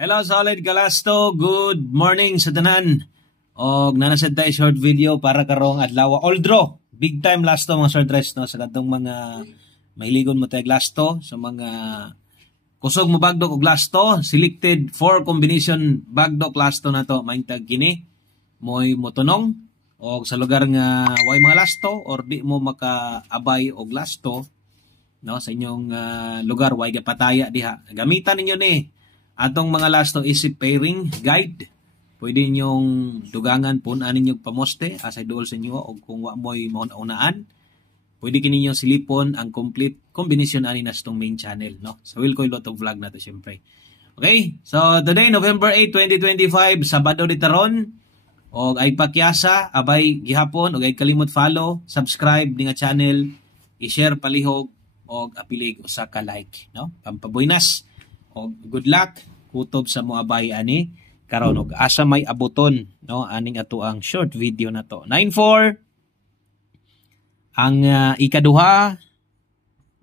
Hello Solid Kalasto, good morning sa tanan. Og nanasad tayo short video para karong adlaw. All draw, big time lasto mga short dress no sa kadtong mga mahiligon mo tay lasto sa mga kusog mo bagdok og lasto, selected 4 combination bagdok lasto na to maintag kini. Moy motunong og sa lugar nga way mga lasto or di mo makaabay og lasto no sa inyong lugar way gapataya diha. Gamitan ninyo ni atong mga lasto isip pairing guide. Pwede ninyong dugangan punan ninyong pamoste asay duol sa inyo o kung wa mo'y mauna-unaan. Pwede kininyong silipon ang complete combination ani na itong main channel. No? So we'll call lot of vlog na to syempre. Okay, so today November 8, 2025, Sabado di taron. O ay pakyasa, abay gihapon, o ay kalimot follow, subscribe di nga channel, i-share palihog, o apilig usa ka like. No? Pampabuinas. O good luck kutob sa mga abay ani karon og asa may abuton no aning ato ang short video na to. 9-4 ang ikaduha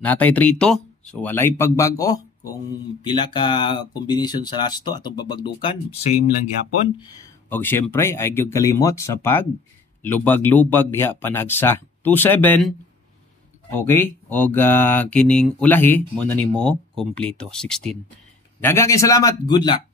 natay 3-2, so walay pagbag-o kung pila ka combination sa lasto atong pabagdukan, same lang gihapon. Og syempre ay gyud kalimot sa pag lubag-lubag diha panagsa 2-7. Okay, og kining ulahi mo na nimo kompleto 16. Daghang salamat, good luck.